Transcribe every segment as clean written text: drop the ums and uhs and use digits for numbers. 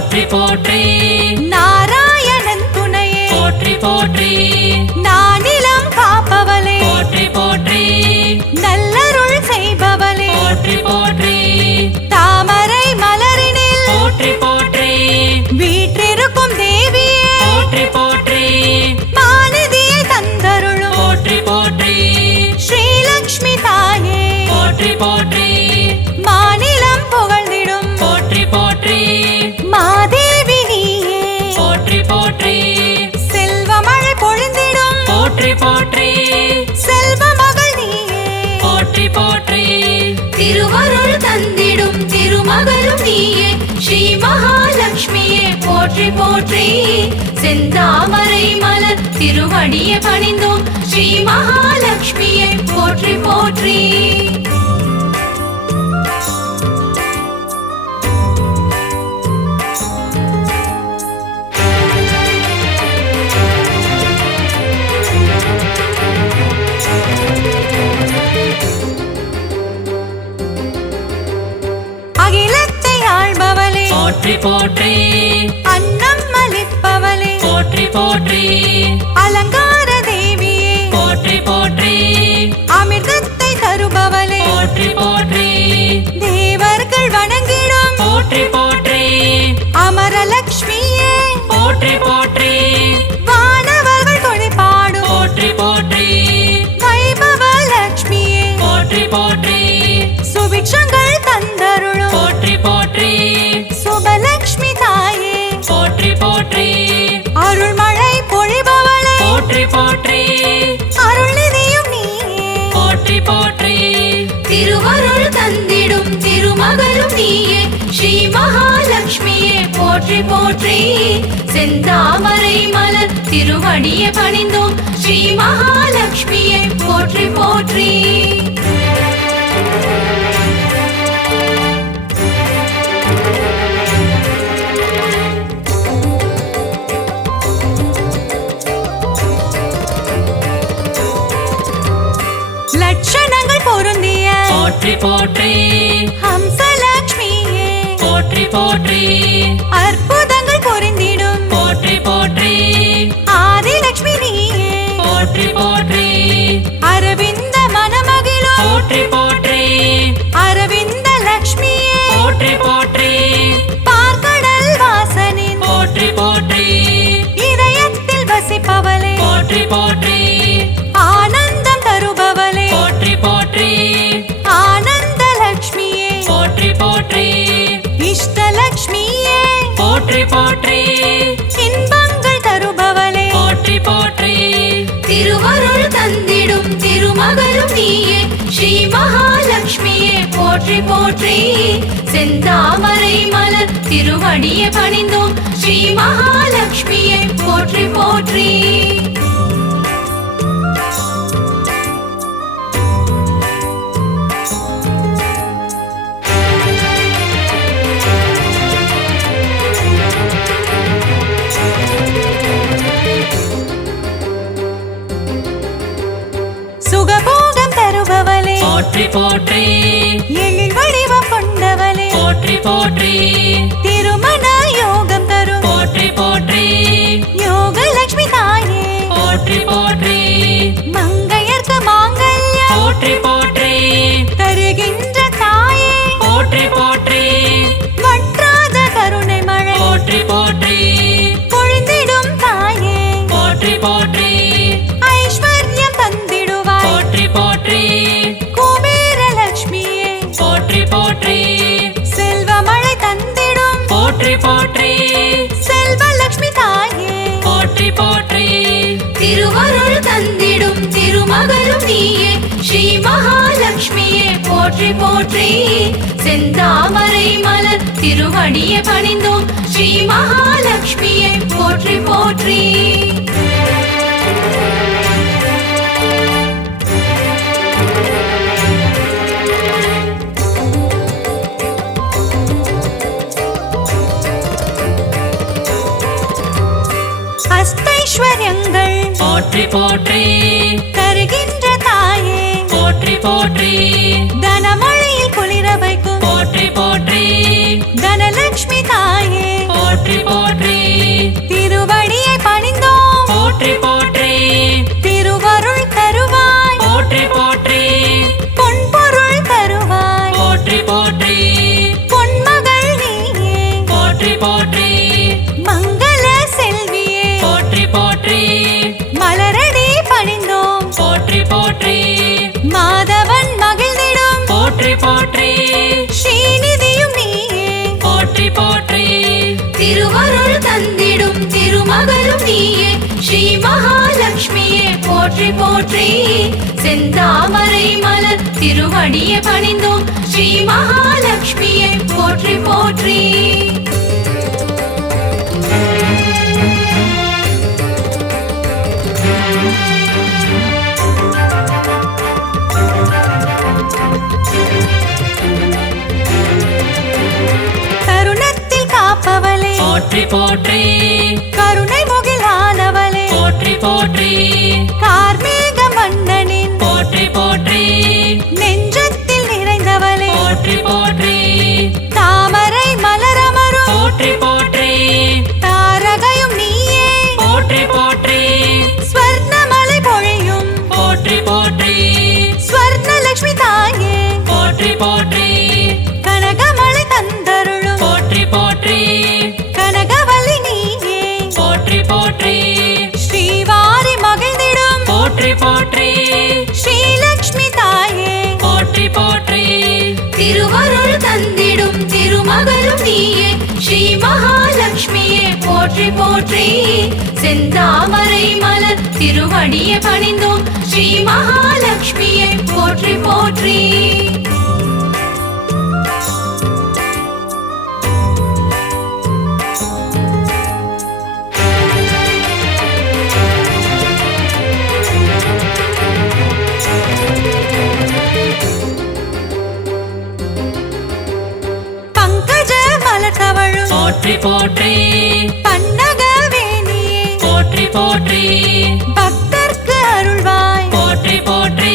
போற்றி போற்றி நாராயணன் துணையே போற்றி போற்றி நானிலம் காப்பவளே போற்றி போற்றி நல்லருள் செய்பவளே போற்றி போற்றி தாமரை மலரினில் போற்றி போற்றி வீற்றிருக்கும் தேவியே போற்றி போற்றி மாநிதியை தந்தருளும் போற்றி போற்றி ஸ்ரீலக்ஷ்மி தாயே போற்றி போற்றி மாநிலம் புகழ்ந்திடும் போற்றி போற்றி மாதேவி நீயே போற்றி போற்றி செல்வமழை பொழிந்திடும் போற்றி போற்றி செல்வ மகள் நீயே போற்றி போற்றி திருவருள் தந்திடும் திருமகளும் நீயே ஸ்ரீ மகாலட்சுமியே போற்றி போற்றி செந்தாமரை மலர் திருவடியை பணிந்தோம் ஸ்ரீ மகாலட்சுமியே போற்றி போற்றி அகிலத்தை ஆள்பவளே போற்றி போற்றி அன்னம் அளிப்பவளே போற்றி போற்றி அலங்கார தேவியே போற்றி போற்றி அமிர்தத்தை தருபவளே போற்றி போற்றி தேவர்கள் வணங்கிடும் போற்றி போற்றி அமரலட்சுமியே போற்றி போற்றி வானவர்கள் துதிபாடும் போற்றி போற்றி வைபவ லட்சுமியே போற்றி போற்றி சுபிட்சங்கள் தந்தருளும் போற்றி போற்றி சுபலட்சுமி தாயே போற்றி போற்றி அருள்மழை பொழிபவளே போற்றி போற்றி அருள்நிதியும் நீயே போற்றி போற்றி திருவருள் தந்திடும் திருமகளும் நீயே ஸ்ரீ மகாலட்சுமியே போற்றி போற்றி செந்தாமரை மலர் திருவடியை பணிந்தோம் ஸ்ரீ மகாலட்சுமியே போற்றி போற்றி லட்சணங்கள் பொருந்திய போற்றி போற்றி ஹம்சலட்சுமியே போற்றி போற்றி அற்புதங்கள் பொருந்திடும் போற்றி போற்றி ஆதிலட்சுமி நீயே போற்றி போற்றி அரவிந்த மனமகிழும் போற்றி போற்றி அரவிந்த லட்சுமியே போற்றி போற்றி பார்க்கடல் வாசனின் போற்றி போற்றி இதயத்தில் வசிப்பவளே போற்றி போற்றி ஆனந்தம் தருபவளே போற்றி போற்றி ஆனந்த லட்சுமியே போற்றி போற்றி இஷ்டலட்சுமியே போற்றி போற்றி இன்பங்கள் தருபவளே போற்றி போற்றி திருவருள் தந்திடும் திருமகளும் நீயே ஸ்ரீ மகாலட்சுமியே போற்றி போற்றி செந்தாமரை மலர் திருவடியை பணிந்தோம் ஸ்ரீ மகாலட்சுமியே போற்றி போற்றி சுகபோகம் தருபவளே போற்றி போற்றி எழில் வடிவம் கொண்டவளே போற்றி போற்றி திருமண யோகம் தரும் போற்றி போற்றி யோகலட்சுமி தாயே போற்றி போற்றி மங்கையர்க்கு மாங்கல்யம் போற்றி போற்றி தருகின்ற தாயே போற்றி போற்றி வற்றாத கருணை மழை போற்றி போற்றி பொழிந்திடும் தாயே போற்றி போற்றி ஐஸ்வர்யம் தந்திடுவாய் போற்றி போற்றி குபேர லட்சுமியே போற்றி போற்றி செல்வமழை தந்திடும் போற்றி போற்றி செல்வலட்சுமி தாயே போற்றி போற்றி திருவருள் தந்திடும் திருமகளும் நீயே ஸ்ரீ மகாலட்சுமியே போற்றி போற்றி செந்தாமரை மலர் திருவடியை பணிந்தோம் ஸ்ரீ மகாலட்சுமியே போற்றி போற்றி அஷ்டைஸ்வர்யங்கள் போற்றி போற்றி தருகின்ற தாயே போற்றி போற்றி தனமழையில் குளிர வைக்கும் போற்றி போற்றி தனலட்சுமி தாயே தந்திடும் திருமகளும் நீயே ஸ்ரீ மகாலட்சுமியே போற்றி போற்றி செந்தாமரை மலர் திருவடியை பணிந்தோம் ஸ்ரீ மகாலட்சுமியே போற்றி போற்றி கருணத்தில் காப்பவளே போற்றி போற்றி கருணை முகிலானவளே போற்றி போற்றி கார்மேக மன்னனின் போற்றி போற்றி நெஞ்சத்தில் நிறைந்தவளே போற்றி போற்றி தாமரை மலரமரும் போற்றி போற்றி தாரகையும் நீயே போற்றி போற்றி ஸ்வர்ணமலை பொழியும் போற்றி போற்றி ஸ்வர்ணலட்சுமி தாயே போற்றி போற்றி கனகமலை தந்தருளும் போற்றி போற்றி கனகவல்லி நீயே போற்றி போற்றி ஸ்ரீவாரி மகிழ்ந்திடும் போற்றி போற்றி ஸ்ரீலக்ஷ்மி தாயே போற்றி போற்றி திருவருள் தந்திடும் திருமகளும் நீயே ஸ்ரீ மகாலட்சுமியே போற்றி போற்றி செந்தாமரை மலர் திருவடியை பணிந்தோம் ஸ்ரீ மகாலட்சுமியே போற்றி போற்றி பங்கஜ மலர்த்தவழும் போற்றி போற்றி பன்னகவேணியே போற்றி போற்றி பக்தர்க்கு அருள்வாய் போற்றி போற்றி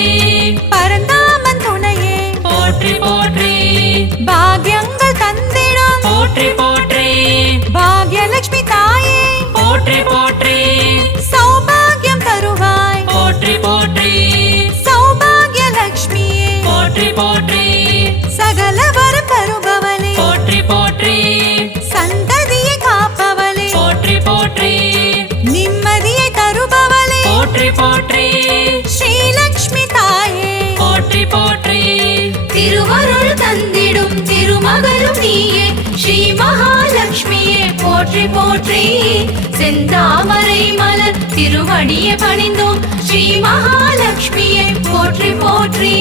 பரந்தாமன் துணையே போற்றி போற்றி பாக்யங்கள் தந்திடும் போற்றி போற்றி பாக்யலட்சுமி தாயே போற்றி போற்றி சௌபாகியம் தருவாய் போற்றி போற்றி சௌபாகியலட்சுமியே போற்றி போற்றி சகல வரம் தருபவளே போற்றி போற்றி சந்ததியை காப்பவளே போற்றி போற்றி நிம்மதியை தருபவளே போற்றி போற்றி ஸ்ரீலக்ஷ்மி தாயே போற்றி போற்றி திருவருள் தந்திடும் திருமகளும் நீயே ஸ்ரீ மகாலட்சுமியே போற்றி போற்றி செந்தாமரை மலர் திருவடியை பணிந்தோம் ஸ்ரீ மகாலட்சுமியே போற்றி போற்றி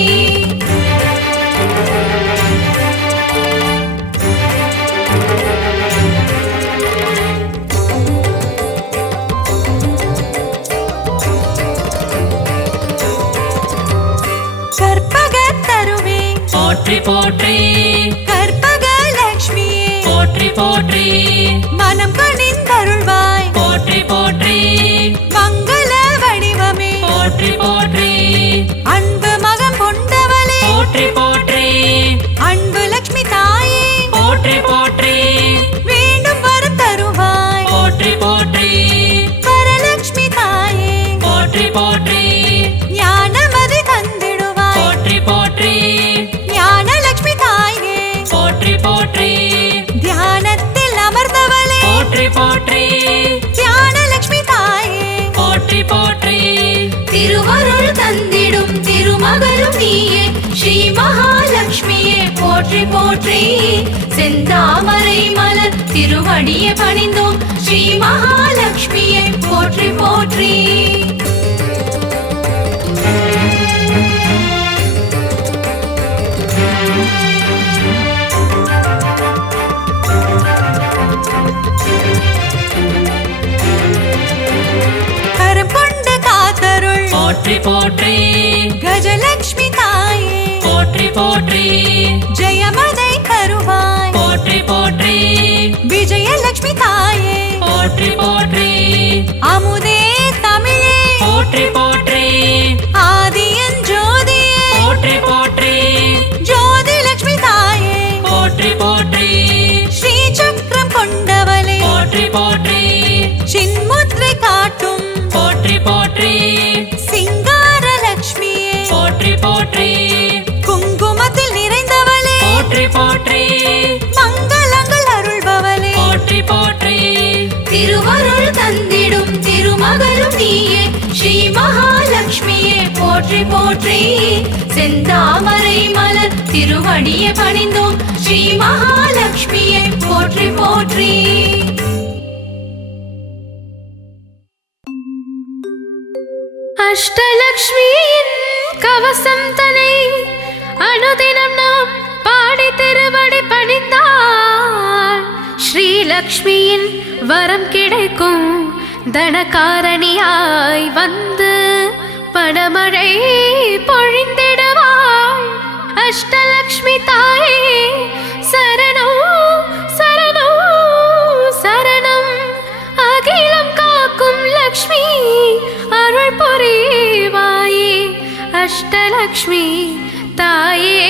கற்பகத் தருவே போற்றி போற்றி கற்பகலட்சுமியே போற்றி போற்றி மனம் கனிந்தருள்வாய் போற்றி போற்றி மங்கள வடிவமே போற்றி போற்றி அன்பு மகம் கொண்டவளே போற்றி போற்றி அன்பு லட்சுமி தாயே போற்றி போற்றி வேண்டும் வரம் தருவாய் போற்றி போற்றி வரலட்சுமி தாயே போற்றி போற்றி ஞானமதி தந்திடுவாய் போற்றி போற்றி ஞானலட்சுமி தாயே போற்றி போற்றி தியானத்தில் அமர்ந்தவளே போற்றி போற்றி ஞானலட்சுமி தாயே போற்றி போற்றி திருவருள் தந்திடும் திருமகளும் நீயே ஸ்ரீ மகாலட்சுமியே போற்றி போற்றி செந்தாமரை மலர் திருவடியை பணிந்தோம் ஸ்ரீ மகாலட்சுமியே போற்றி போற்றி கரம் கொண்டு காத்தருள் போற்றி போற்றி கஜலட்சுமி தாயே போற்றி போற்றி ஜெயமதை தருவாய் போற்றி போற்றி விஜயலட்சுமி தாயே போற்றி போற்றி அமுதே தமிழே போற்றி போற்றி ஆதியன் ஜோதியே போற்றி போற்றி ஜோதி லட்சுமி தாயே போற்றி போற்றி ஸ்ரீ சக்கரம் கொண்டவளே போற்றி போற்றி சின்முத்ரை காட்டும் போற்றி போற்றி சிங்கார லட்சுமியே போற்றி போற்றி குங்குமத்தில் நிறைந்தவளே போற்றி போற்றி மங்களங்கள் அருள்பவளே போற்றி போற்றி திருவருள் தந்திடும் திருமகளும் நீயே ஸ்ரீ மகாலட்சுமியே போற்றி போற்றி செந்தாமரை மலர் திருவடியை பணிந்தோம் ஸ்ரீ மகாலட்சுமியே போற்றி போற்றி அஷ்டலக்ஷ்மியின் கவசம் தனை அனுதினம் நாம் பாடி திருவடி பணிந்தால் ஸ்ரீலக்ஷ்மியின் வரம் கிடைக்கும். தனகாரணியாய் வந்து பணமழை பொழிந்திடுவாள். அஷ்டலக்ஷ்மி தாயே சரணம் சரணம் சரணம். அகிலம் காக்கும் லக்ஷ்மி அருள் புரிவாயே. அஷ்டலக்ஷ்மி தாயே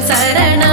சரணம்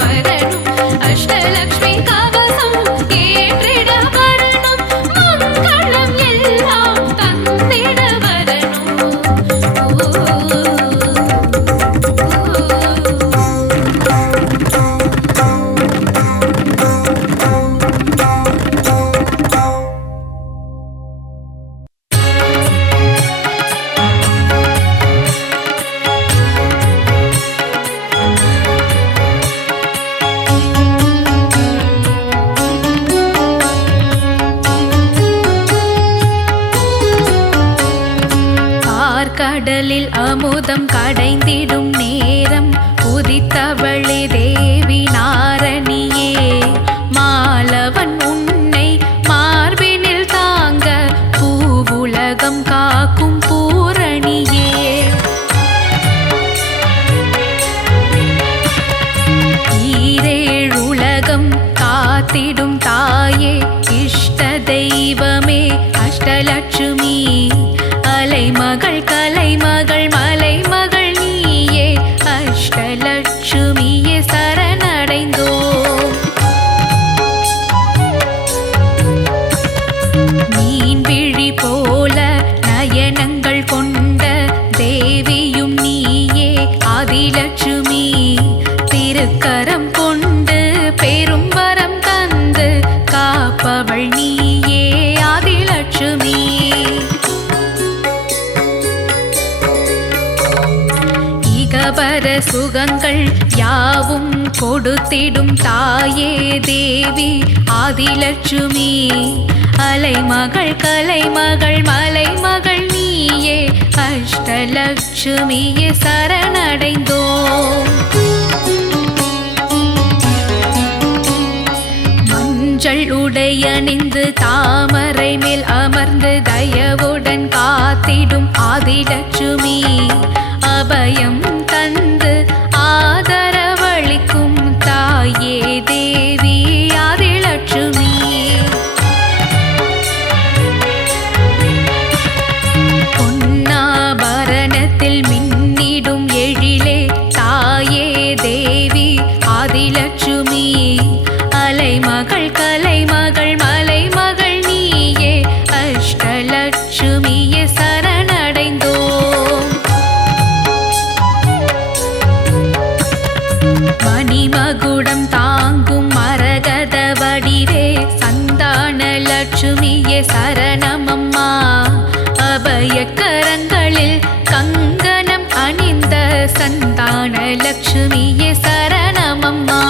வரணும் அஷ்டலக்ஷ்மி கவசம் ஏற்றிட வரணும் மங்களம் எல்லாம் தந்திட வரணும் கடலில் அமுதம் கடைந்திடும் நேரம் உதித்தவளே தேவி நாரணியே மாலவன் உன்னை மார்பினில் தாங்க பூவுலகம் காக்கும் பூரணியே ஈரேழுலகம் காத்திடும் தாயே இஷ்ட தெய்வமே அஷ்டலட்சுமி அலைமகள் கலைமகள் மலைமகள் நீயே அஷ்டலட்சுமியே சரணடைந்தோம் மீன்விழி போல நயனங்கள் கொண்ட தேவியும் நீயே ஆதிலட்சுமி திருக்கரம் கொண்டு பெரும் வரம் தந்து காப்பவள் நீயே ஆதிலட்சுமி இகபர சுகங்கள் யாவும் கொடுத்திடும் தாயே தேவி ஆதிலட்சுமி அலைமகள் கலைமகள் மலைமகள் நீயே அஷ்டலட்சுமியே சரணடைந்தோம் மஞ்சள் உடையணிந்து தாமரை மேல் அமர்ந்து தயவுடன் காத்திடும் ஆதிலட்சுமி அபயம் தந்து ஆதரவளிக்கும் தாயே தேவி ஆதிலட்சுமி பொன்னாபரணத்தில் மின்னிடும் எழிலே தாயே தேவி ஆதிலட்சுமி அலைமகள் கலைமகள் மலைமகள் நீயே அஷ்டலட்சுமியே சரணடைந்தோம் மணிமகுடம் தாங்கும் மரகத வடிவே சந்தான லட்சுமியே சரணமம்மா அபயக்கரங்களில் கங்கணம் அணிந்த சந்தான லட்சுமியே சரணமம்மா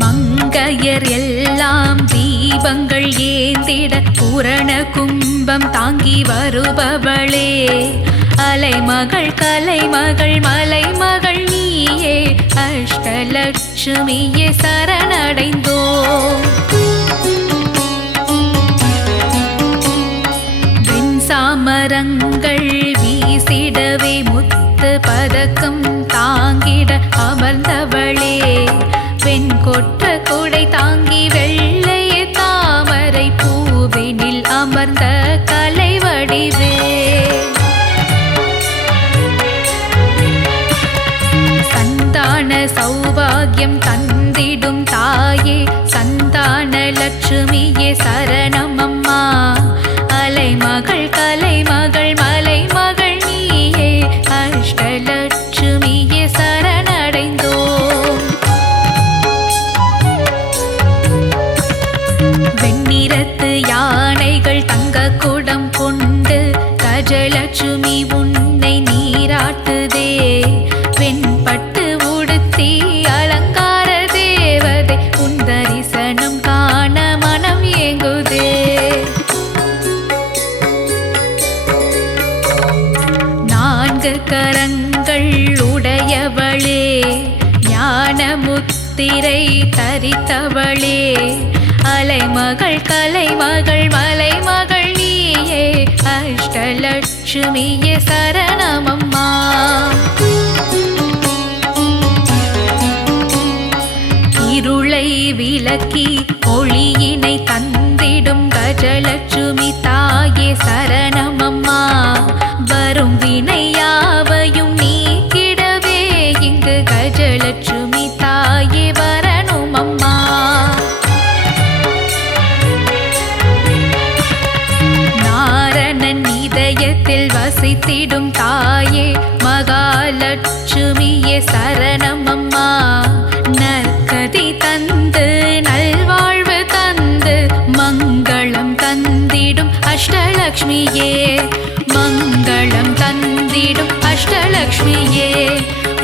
மங்கையர் எல்லாம் தீபங்கள் ஏந்திட பூரண கும்பம் தாங்கி வருபவளே அலைமகள் கலைமகள் மலைமகள் நீயே அஷ்டலட்சுமியே சரணடைந்தோம் வெண்சாமரங்கள் வீசிடவே முத்து பதக்கம் தாங்கிட அமர்ந்தவளே வெண்கொற்ற குடை தாங்கி வெள்ளையே தாமரை பூவினில் அமர்ந்த கலை வடிவே சந்தான சௌபாகியம் தந்திடும் தாயே சந்தான லட்சுமியே சரணமம்மா அலைமகள் கலைமகள் மலைமகள் நீயே அஷ்டலட்சுமியே சரணடைந்தோம் வெண்ணிறத்து யானைகள் தங்க குடம் கொண்டு கஜலட்சுமி உன்னை நீராட்டுதே வெண்பட்டு உடுத்தி அலங்கார தேவதை உன் தரிசனம் காண மனம் ஏங்குதே நான்கு கரங்கள் உடையவளே ஞான முத்திரை தரித்தவளே அலைமகள் கலைமகள் மலைமகள் நீயே அஷ்டலட்சுமியே சரணமம்மா இருளை விலக்கி ஒளியினை தந்திடும் கஜலட்சுமி தாயே சரணமம்மா வரும் வினையாவையும் நீ வைத்திடும் தாயே மகாலட்சுமியே சரணம் அம்மா. நற்கதி தந்து நல்வாழ்வு தந்து மங்களம் தந்திடும் அஷ்டலக்ஷ்மியே, மங்களம் தந்திடும் அஷ்டலக்ஷ்மியே,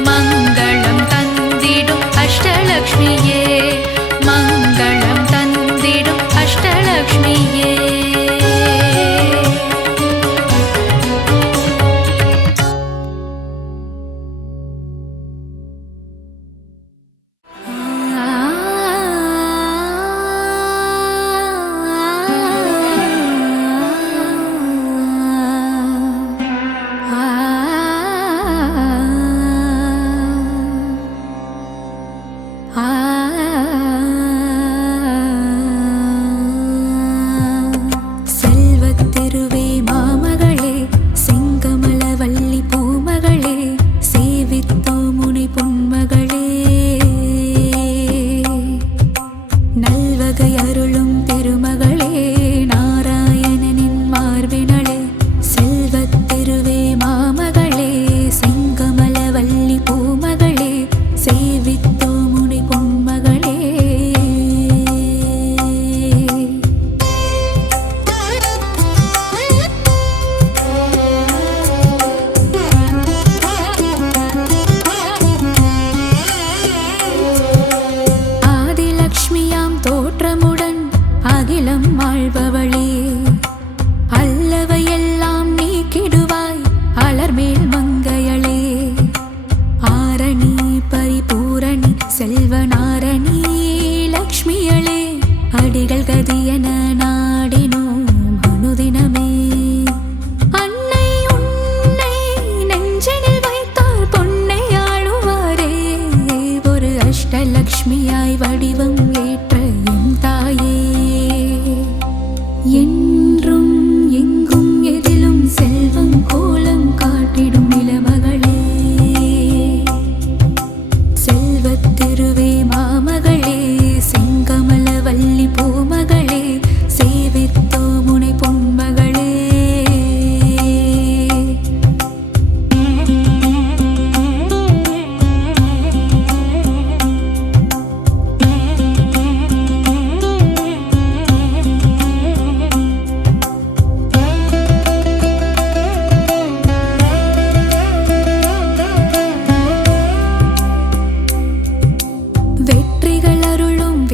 மங்களம் தந்திடும் அஷ்டலக்ஷ்மியே, மங்களம் தந்திடும் அஷ்டலக்ஷ்மியே.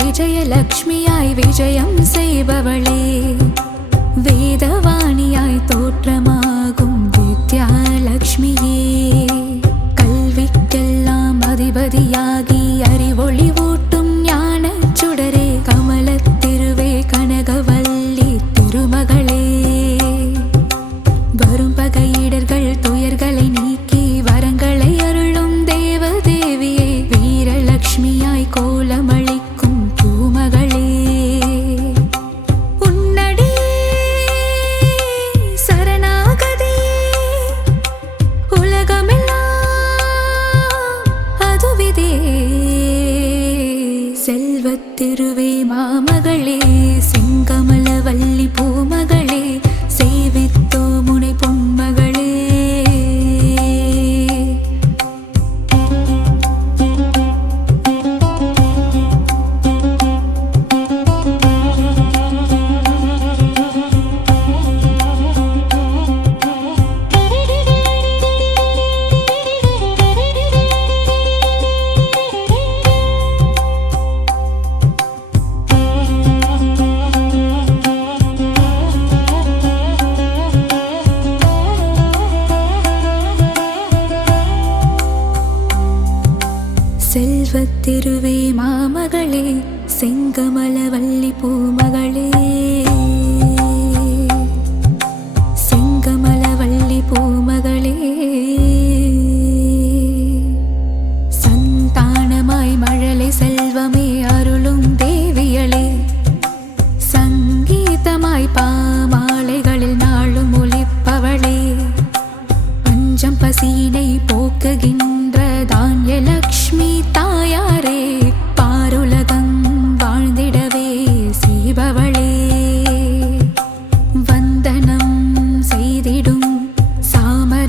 விஜயலக்ஷ்மியாய் விஜயம் செய்பவளே, வேதவாணியாய் தோற்றமாகும் வித்யாலக்ஷ்மியே, கல்விக்கெல்லாம் அதிபதியாகி அறிவொளி ஊட்டும் ஞானச் சுடரே, கமலத்திருவே கனகவல்லி திருமகளே, வரும் பகையிடர்கள் துயர்களை நீக்கி வரங்களை அருளும் தேவதேவியே, வீரலக்ஷ்மியாய் கோலமளிக்கும் பூமகளே, உன்னடி சரணாகதி உலகமெல்லாம் அதுவிதே, செல்வத்திருவே மாமகளே, செங்கமலவல்லி பூமகளே, சேவித்தோ முனை பொன்மகளே. செல்வத்திருவே மாமகளே, செங்கமலவல்லி பூமகளே, செங்கமலவல்லி பூமகளே, சந்தானமாய் மழலை செல்வமே அருளும் தேவியளே, சங்கீதமாய் பாமாலைகளில் நாளும் ஒலிப்பவளே, பஞ்சம் பசியினை போக்குகின்ற தான்யலக்ஷ்மி தாயாரே, பாருலகம் வாழ்ந்திடவே செய்பவளே, வந்தனம் செய்திடும் சாம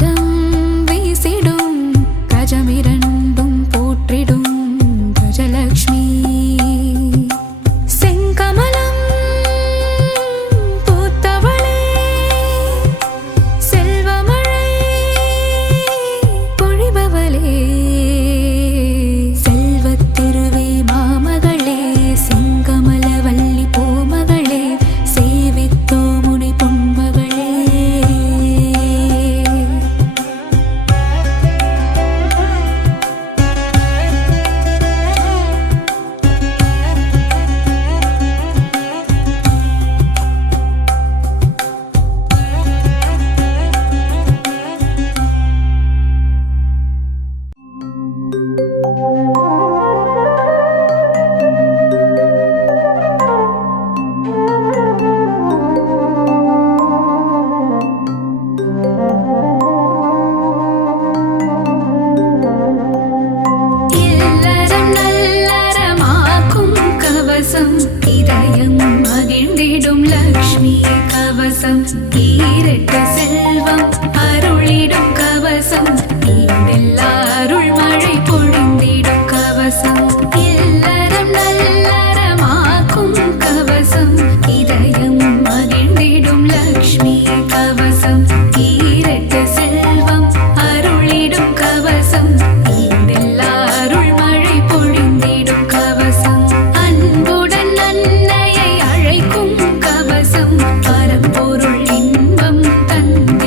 கவசம் இதயம் மகிழ்ந்திடும் லக்ஷ்மி கவசம் ஈரட்டு செல்வம் அருளிடும் கவசம் ஈடெல்லா அருள் மழை பொழிந்திடும் கவசம் இல்லறம் நல்லறமாக்கும் கவசம் இதயம் மகிழ்ந்திடும் லக்ஷ்மி கவசம் ஈரட்டு செல்வம் அருளிடும் கவசம் ஈடெல்லா அருள் மழை பொழிந்திடும் கவசம் அன்புடன் அன்னையை அழைக்கும் கவசம் பரம்பொருள் இன்பம் தந்திடும்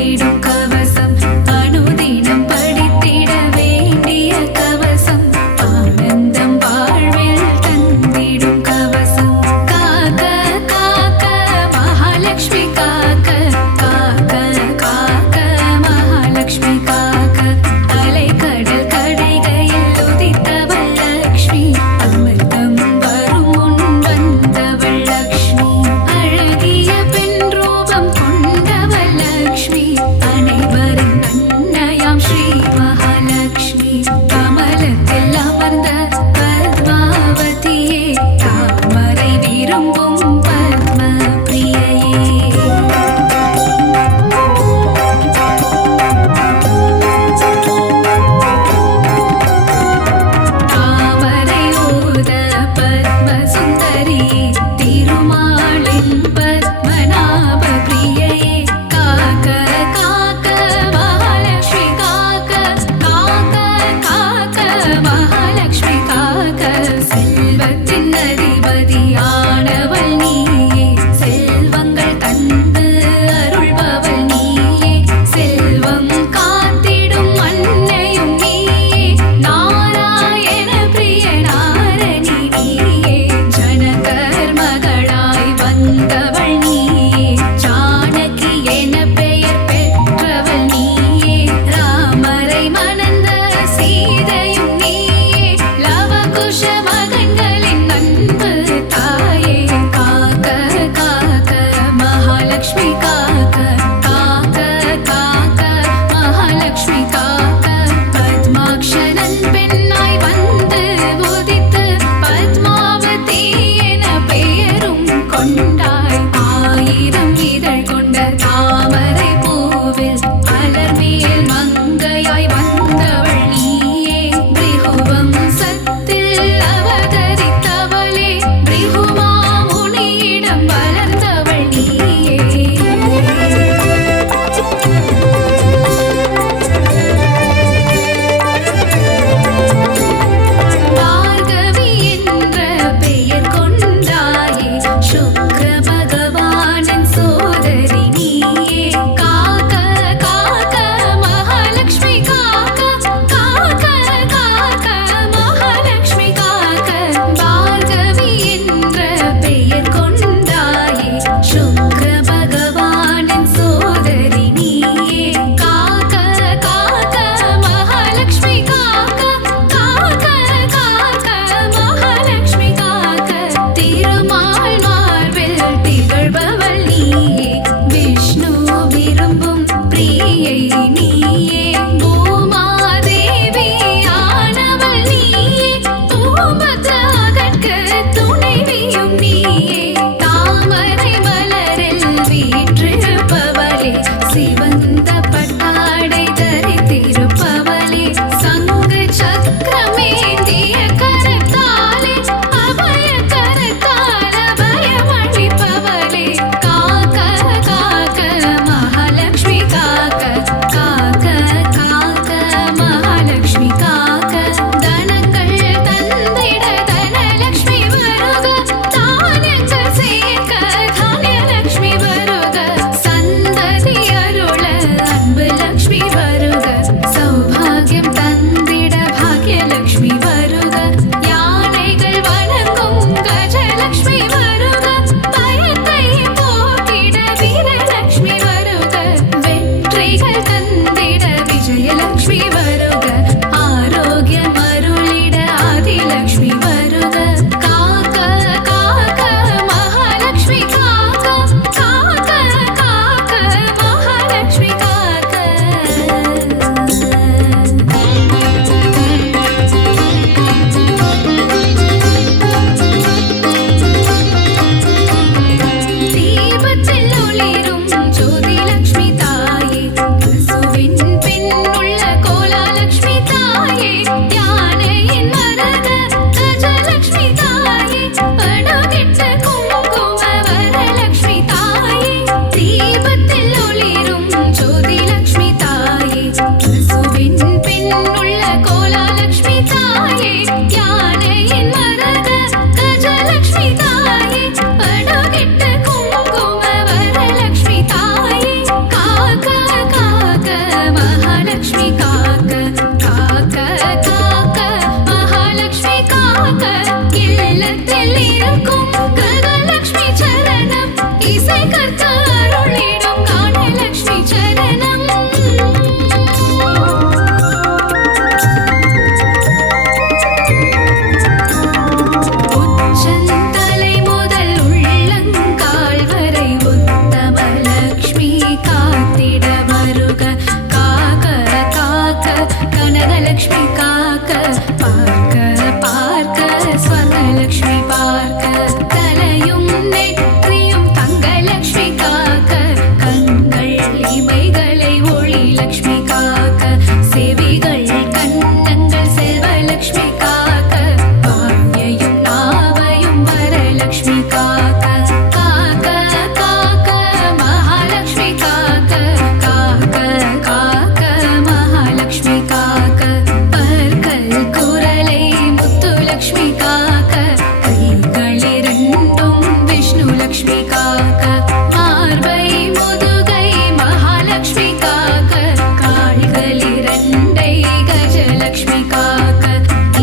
லக்ஷ்மி காக்க மார்பை முதுகை மகாலட்சுமி காக்க கால்கள் இரண்டை கஜலக்ஷ்மி காக்க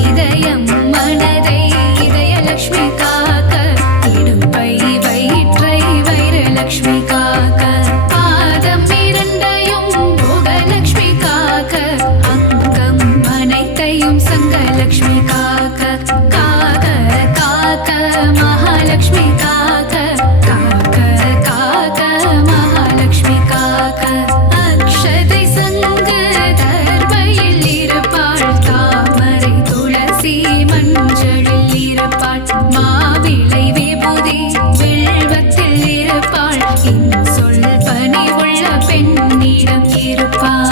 இதயம் மனதை இதயலக்ஷ்மி காக்க இடுப்பை வயிற்றை வைரலக்ஷ்மி காக்க பாதம் இரண்டையும் போகலக்ஷ்மி காக்க அங்கம் அனைத்தையும் சங்கலக்ஷ்மி காக்க காக்க காக்க மகாலட்சுமி காக்க காக்க காக்க மகாலட்சுமி காக்க அக்ஷதை சங்கு தர்பையில் இருப்பாள் தாமரை துளசி மஞ்சளில் இருப்பாள் மாவிளை விபூதி வில்வத்தில் இருப்பாள் சொல் பணிவுள்ள பெண்ணிடம் இருப்பாள்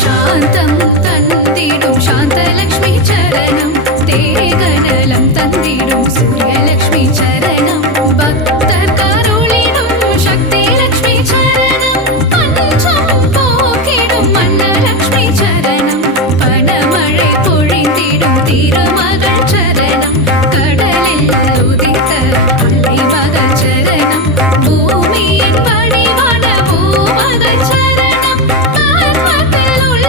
சாந்தம் தந்திடும் சாந்தலக்ஷ்மி சரணம் தேகநலம் தந்திடும் சூரியலக்ஷ்மி சரணம் பக்தர் கருளிடும் சக்தி லக்ஷ்மி சரணம் பஞ்சம் போக்கிடும் மன்னலக்ஷ்மி சரணம் பணமழை பொழிந்திடும் திருமகள் சரணம் கடலில் உதித்த அலைமகள் சரணம் பூமியின் பணிவான பூமகள் சரணம் பத்மத்தில் உள்ள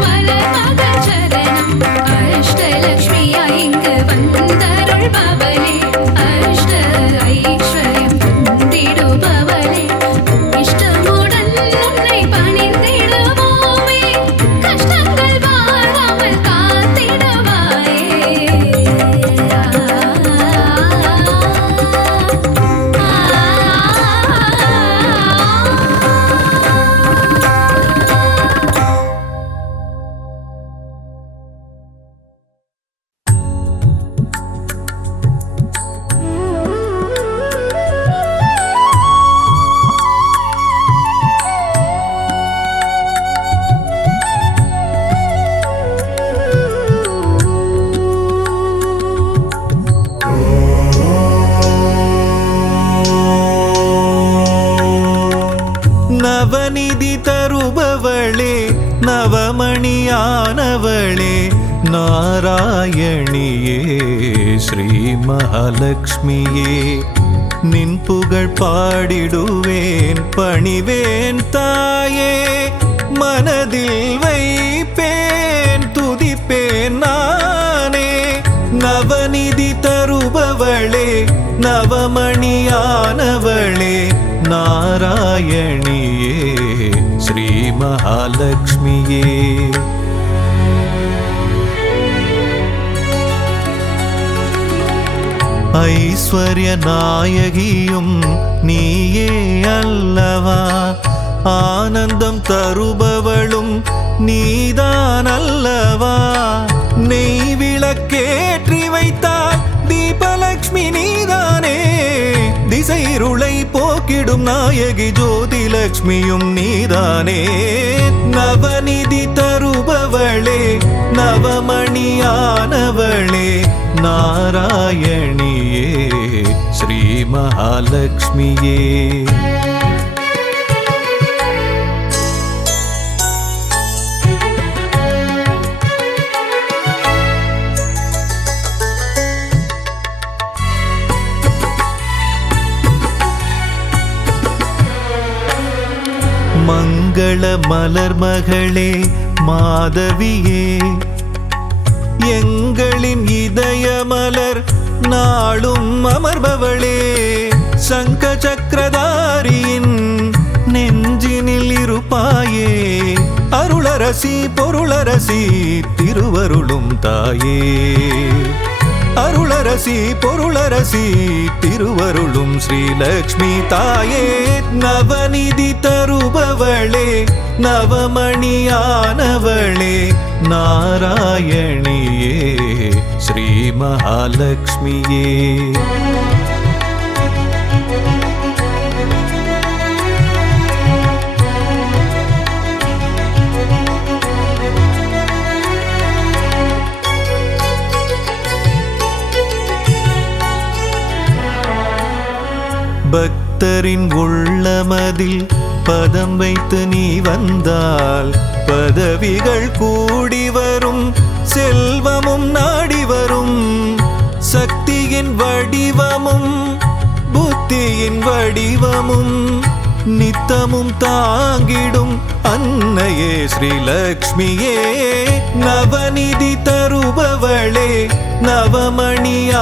மலர்மகள் சரணம் அஷ்டலக்ஷ்மியா இங்கு வந்தருள்பவளே அஷ்ட ஐஸ்வர்யம் தந்திடுபவளே இஷ்டமுடன் உன்னை பணிந்திடுவோமே கஷ்டங்கள் வாராமல் காத்திடுவாயே நவநிதி தருபவளே நவமணியானவளே நாராயணியே ஸ்ரீ மகாலட்சுமியே நின் புகழ் பாடிடுவேன் பணிவேன் தாயே மனதில் வைப்பேன் துதிப்பேன் நானே நவநிதி தருபவளே நவமணியானவளே நாராயணியே ஸ்ரீ மகாலட்சுமியே ஐஸ்வர்ய நாயகியும் நீயே அல்லவா ஆனந்தம் தருபவளும் நீதான் அல்லவா நெய் விளக்கேற்றி வைத்தால் தீபலக்ஷ்மி நீதானே திசைருளை போக்கிடும் நாயகி ஜோதிலக்ஷ்மியும் நீதானே நவநிதி தருபவளே நவமணியானவளே நாராயணியே ஸ்ரீ மகாலட்சுமியே மங்கள மலர் மகளே மாதவியே எங்களின் இதய மலர் நாளும் அமர்பவளே சங்க சக்கரதாரியின் நெஞ்சினில் இருப்பாயே அருளரசி பொருளரசி திருவருளும் தாயே அருளரசி பொருளரசி திருவருளும் ஸ்ரீலக்ஷ்மி தாயே நவநிதி தருபவளே நவமணியானவளே நாராயணியே ஸ்ரீ மகாலட்சுமியே பக்தரின் உள்ளமதில் பதம் வைத்து நீ வந்தால் பதவிகள் கூடி வரும் செல்வமும் நாடி வரும் சக்தியின் வடிவமும் புத்தியின் வடிவமும் நித்தமும் தாங்கிடும் அன்னையே ஸ்ரீலக்ஷ்மியே. நவநிதி தருபவளே நவமணியானவளே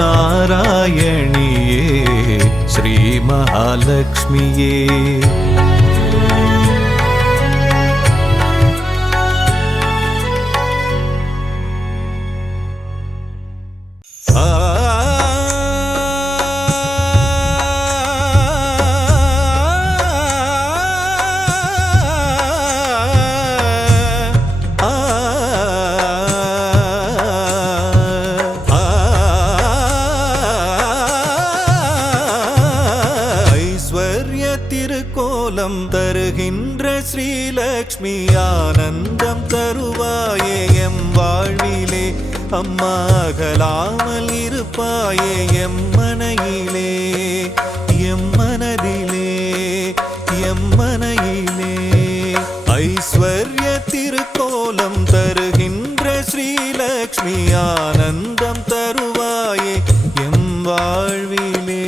நாராயணியே ஸ்ரீ மகாலட்சுமியே. திருக்கோலம் தருகின்ற ஸ்ரீலக்ஷ்மி ஆனந்தம் தருவாயே எம் வாழ்விலே. அம்மா அகலாமல் இருப்பாயே எம் மனையிலே எம் மனதிலே எம் மனையிலே. ஐஸ்வர்ய திருக்கோலம் தருகின்ற ஸ்ரீலக்ஷ்மி ஆனந்தம் தருவாயே எம் வாழ்விலே.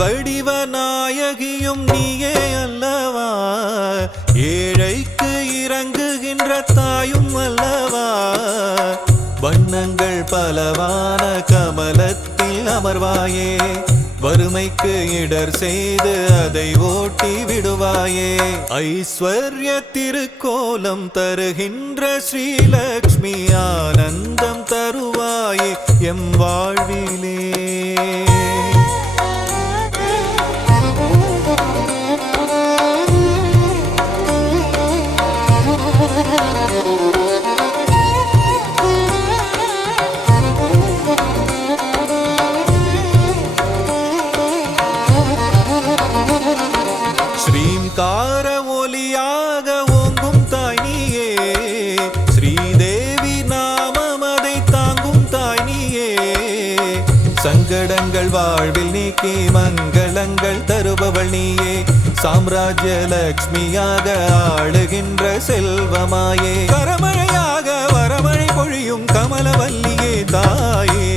வடிவநாயகியும் நீயே அல்லவா, ஏழைக்கு இறங்குகின்ற தாயும் அல்லவா. வண்ணங்கள் பலவான கமலத்தில் அமர்வாயே, வறுமைக்கு இடர் செய்து அதை ஓட்டி விடுவாயே. ஐஸ்வர்ய திருக்கோலம் தருகின்ற ஸ்ரீலக்ஷ்மி ஆனந்தம் தருவாயே எம் வாழ்விலே. ஸ்ரீங்கார ஒலியாக ஓங்கும் தாய் நீயே, ஸ்ரீதேவி நாமம் அதை தாங்கும் தாய் நீயே. சங்கடங்கள் வாழ்வில் நீக்கி மங்களங்கள் தருபவள் நீயே, சாம்ராஜ்ய லக்ஷ்மியாக ஆளுகின்ற செல்வமாயே. கரமழையாக வரமழை பொழியும் கமலவல்லியே தாயே.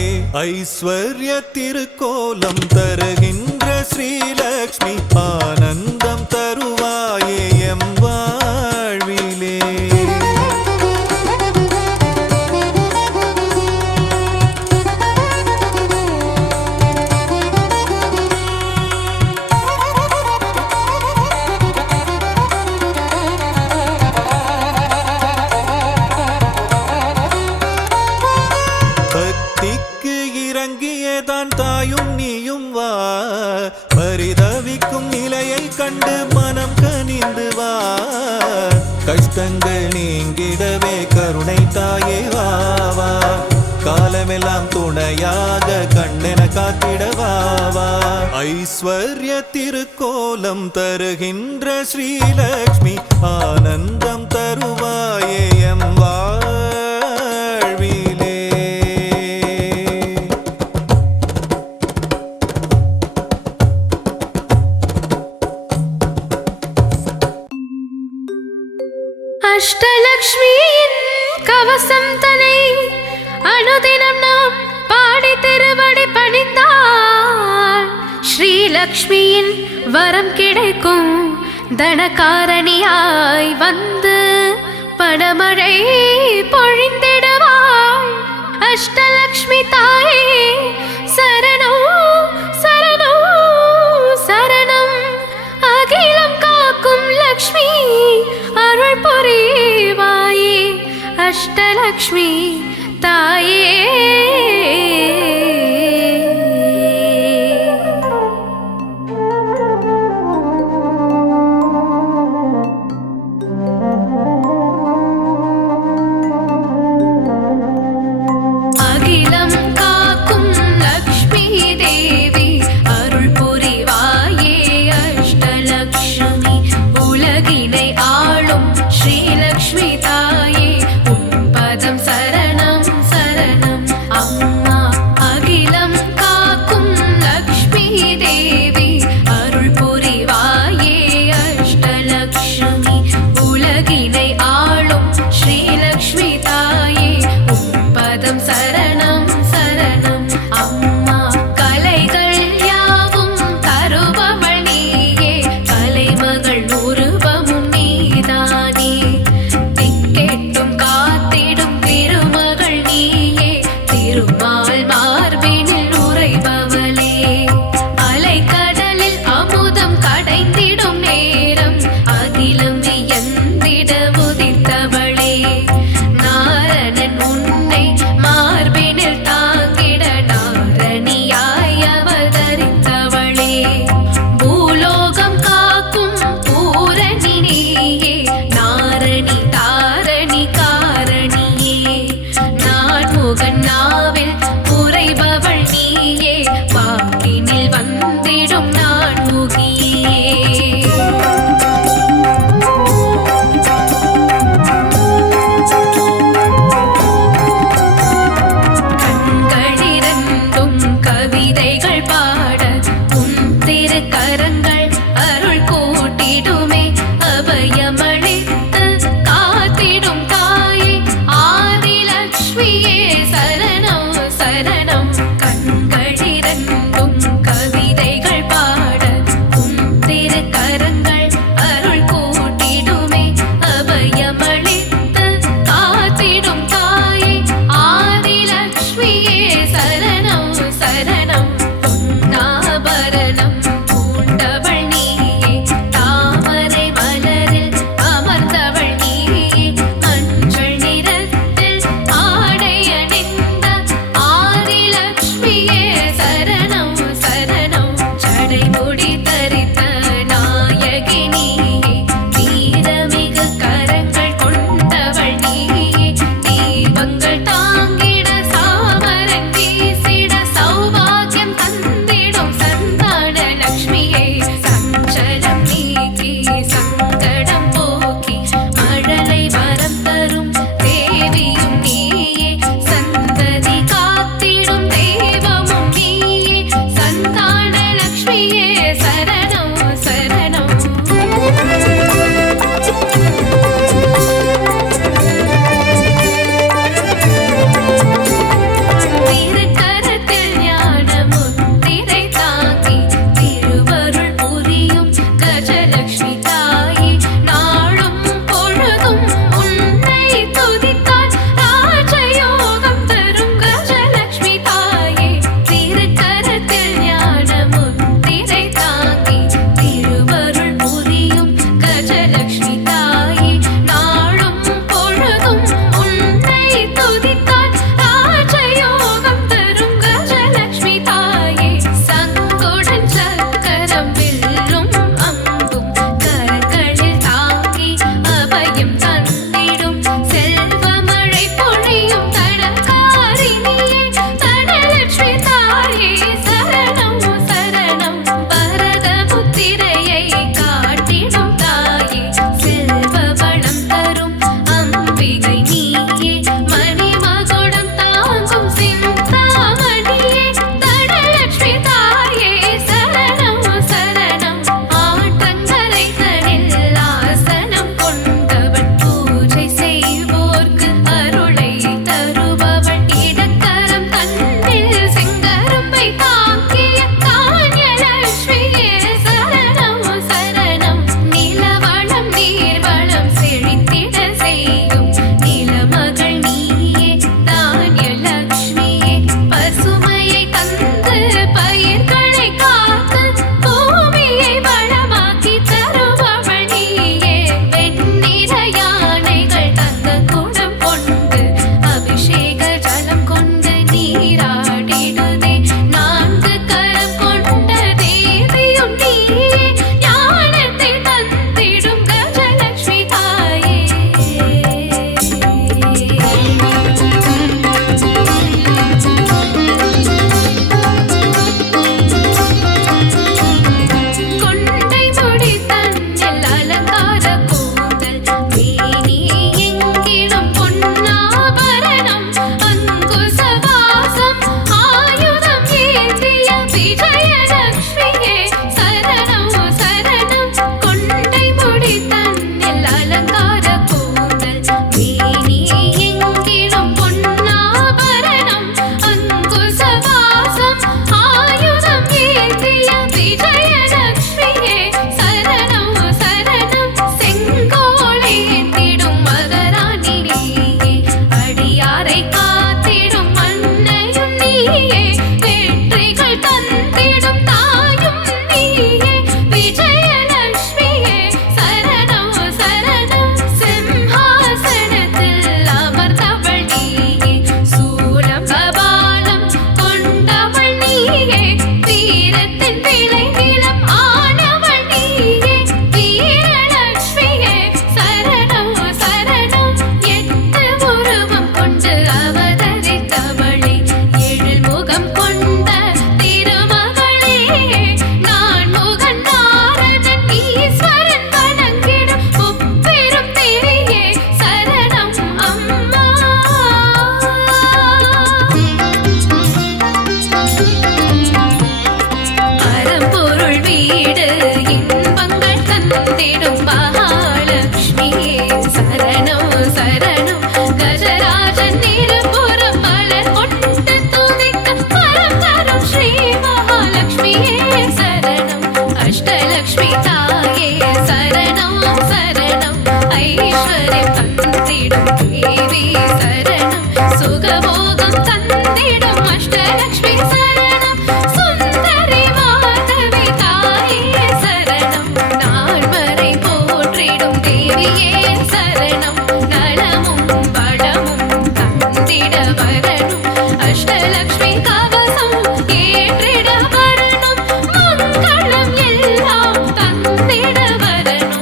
ஐஸ்வர்ய திருக்கோலம் தருகின்ற ஸ்ரீலக்ஷ்மி ஆனந்தம் தருவாயே எம் வாழ்விலே. பக்திக்கு இறங்கியதான் தாயும் நீயும் வா, பரிதவிக்கும் நிலையை கண்டு மனம் கனிந்து வா. கஷ்டங்கள் நீங்கிடவே கருணை தாயே வாவா, காலமெல்லாம் துணையாக கண்ணென காத்திடவாவா. ஐஸ்வர்ய திருக்கோலம் தருகின்ற ஸ்ரீலக்ஷ்மி ஆனந்தம் தருவாயே எம் வாழ்விலே. அஷ்டலக்ஷ்மியின் கவசம் தனை அனுதினம் நாம் பாடி திருவடி பணிந்தால் ஸ்ரீலக்ஷ்மியின் வரம் கிடைக்கும். தனகாரணியாய் வந்து பணமழை பொழிந்திடுவாள். அஷ்டலக்ஷ்மி தாயே சரணம் சரணம் சரணம். அகிலம் காக்கும் லக்ஷ்மி அருள் புரிவாயே அஷ்டலக்ஷ்மி தாயே. அகிலம் காக்கும் லக்ஷ்மி தேவி அருள் புரிவாயே அஷ்டலக்ஷ்மி. உலகினை ஆளும் ஸ்ரீலக்ஷ்மி தாயே உன் பதம் சரணம் யோகியே கண்களிரண்டும் கவிதைகள் பாட உன் திருக்கரங்கள் அருள் கூட்டிடுமே அபயமளித்து காத்திடும் தாயே ஆதிலக்ஷ்மியே சரணம் சரணம் கண்களிரண்டும் கவிதைகள் பாட உன் திருக்கரங்கள் அருள் கூட்டிடுமே அபயமளித்து காத்திடும் தாயே ஆதிலக்ஷ்மியே சரணம் சரணம் பொன்னாபரணம் பூண்டவள் நீயே தாமரை மலரில் அமர்ந்தவள் நீயே மஞ்சள் நிறத்தில் ஆடை அணிந்த ஆதிலக்ஷ்மியே சரணம் சரணம் ஜடைமுடி தரித்த நாயகி நீயே வீரமிகு கரங்கள் கொண்டவள் நீயே தீபங்கள் தாங்கிட சாமரன் வீசிட சௌபாகியம் தந்திடும் சந்தான லக்ஷ்மியே சஞ்சலம் நீக்கி சங்கடம் போக்கி மழலை வரம் தரும் தேவியும் நீயே சந்ததி காத்திடும் தெய்வமும் நீயே சந்தான லக்ஷ்மியே சரணம் தந்திடும் மகாலட்சுமியே சரணம் சரணம் கஜராஜன் இருபுறம் மலர் கொண்டு துதிக்க வரம் தரும் ஸ்ரீ மகாலட்சுமியே சரணம் அஷ்டலக்ஷ்மி தாயே சரணம் சரணம் ஐஸ்வர்யம் தந்திடும் தேவி சரணம் சுகபோகம் தந்திடும் அஷ்டலக்ஷ்மி சரணம் சுந்தரி மாதவி தாயே சரணம் நால்வரை போற்றிடும் தேவியே சரணம் நலமும் வளமும் தந்திட வரணும் அஷ்டலக்ஷ்மி கவசம் ஏற்றிட வரணும் மங்களம் எல்லாம் தந்திட வரணும்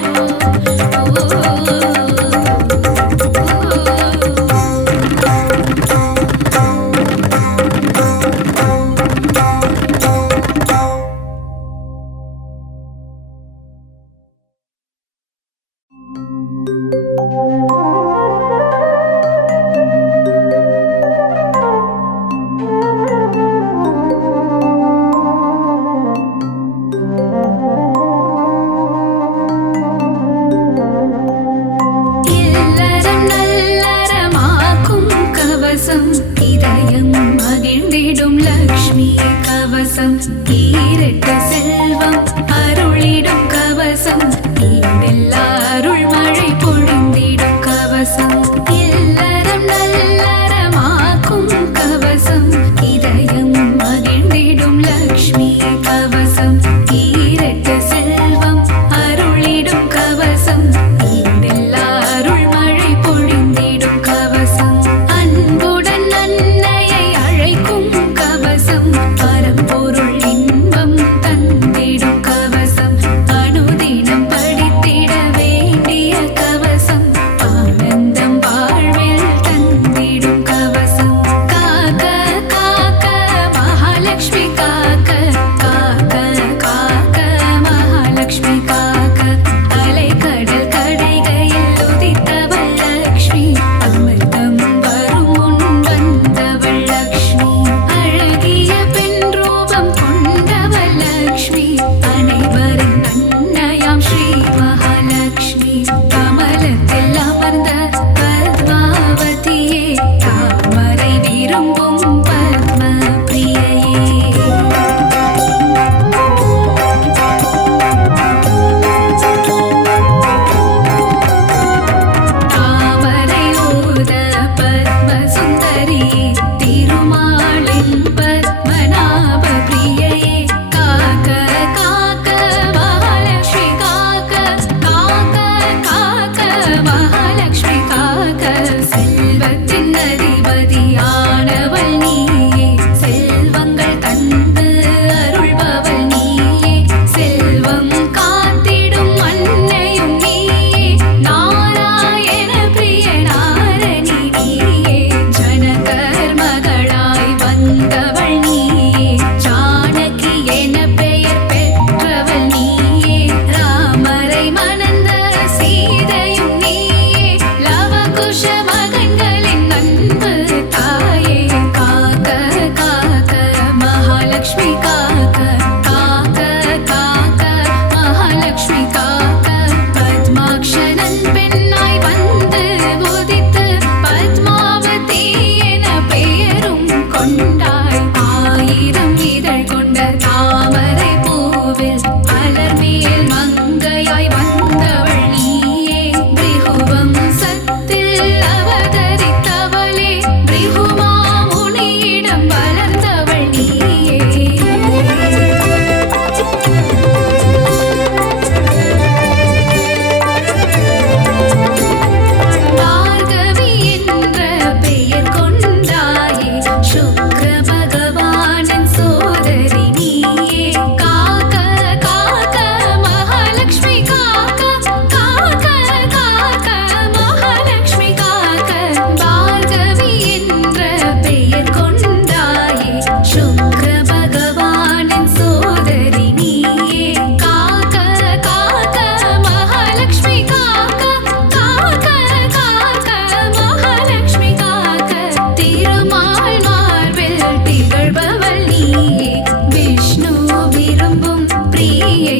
இல்லறம் நல்லறமாக்கும் கவசம் இதயம் மகிழ்ந்திடும் லக்ஷ்மி கவசம் ஈரட்டு செல்வம் அருளிடும் கவசம் ஈடெல்லா அருள் மழை பொழிந்திடும் கவசம் இல்லறம் நல்லறமாக்கும் கவசம் இதயம் மகிழ்ந்திடும் லக்ஷ்மி கவசம் ஈரட்டு செல்வம் அருளிடும் கவசம் ஈடெல்லா அருள் மழை பொழிந்திடும் கவசம் அன்புடன் அன்னையை அழைக்கும் கவசம் பரம்பொருள் இன்பம் தந்திடும் கவசம் அனுதினம் படித்திட வேண்டிய கவசம் ஆனந்தம் வாழ்வில் தந்திடும் கவசம் காக்க காக்க மகாலட்சுமி காக்க காக்க காக்க மகாலட்சுமி காக்க அலைக்கடல் கடைகையில் உதித்தவள் லக்ஷ்மி அமிர்தம் வரும் முன் வந்தவள் லக்ஷ்மி அழகிய பெண் ரூபம் கொண்டவள் லக்ஷ்மி அனைவரின் அன்னையாம் ஸ்ரீ மகாலட்சுமி கமலத்தில் அமர்ந்த பத்மாவதியே தாமரை விரும்பும் பத்ம பிரியையே தாமரை ஊத பத்ம சுந்தரி திருமாலின் பத்மநாப பிரியையே காக்க காக்க மகாலட்சுமி காக்க காக்க காக்க மகாலட்சுமி காக்க செல்வத்தின் அதிபதியானவள் நீயே செல்வங்கள் தந்து அருள்பவள் நீயே செல்வம் காத்திடும் அன்னையும் நீயே நாராயண பிரிய நாரணி நீயே ஜனகர் மகளாய் வந்தவள் நீயே ஜானகி என பெயர் பெற்றவள் நீயே ராமரை மணந்த சீதையும் நீயே லவகுஷ மகன்களின் அன்பு தாயே காக்க காக்க மகாலட்சுமி காக்க காக்க காக்க மகாலட்சுமி காக்க பத்மாக்ஷரன் பெண்ணாய் வந்து உதித்து பத்மாவதி என பெயரும் கொண்டாய் ஆயிரம் இதழ் கொண்ட தாமரை பூவில் அலர்மேல் மங்கையாய் வந்தவள் நீயே பிருகுவம் சத்தில் அவதரித்தவளே பிருகுமா முனியிடம் வளர்ந்தவள் நீயே பார்கவி என்ற பெயர் கொண்டாயே சுக்ர பகவானின் சோதரி நீயே காக்க காக்க மகாலட்சுமி காக்க காக்க காக்க மகாலட்சுமி காக்க பார்கவி என்ற பெயர் கொண்டாயே சுக்ர பகவானின் சோதரி நீயே காக்க காக்க மகாலட்சுமி காக்க காக்க காக்க மகாலட்சுமி காக்க திருமால் மார்பில் திகழ்பவள் நீயே விஷ்ணு விரும்பும் பிரியை